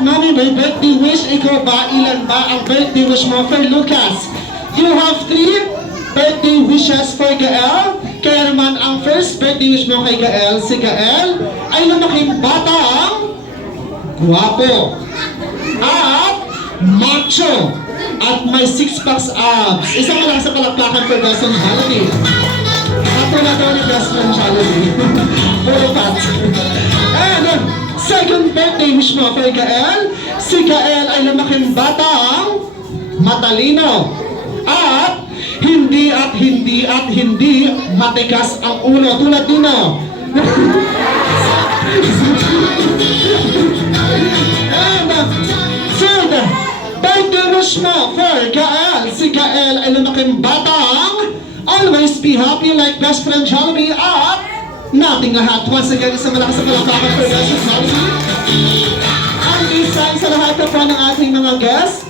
At mami, may birthday wish. Ikaw ba? Ilan ba ang birthday wish mo for Lucas? You have 3 birthday wishes for Gael. Kaya naman ang first birthday wish mo kay Gael, si Gael ay lumaking batang guwapo at macho at may 6-packs abs. Isang malakas sa palakpakan for Gaston Jollibee. Ako na daw ni Gaston Jollibee. Puro fats. And second birthday wish mo for Gael, si Gael ay lumaking batang matalino at hindi matigas ang ulo tulad nino. And third birthday wish mo for Gael, si Gael ay lumaking batang always be happy like best friend Jollibee at nating lahat. Once again, isang malakas sa palakpakan for Gaston Jollibee. Ang isa sa lahat na po ng ating mga guests.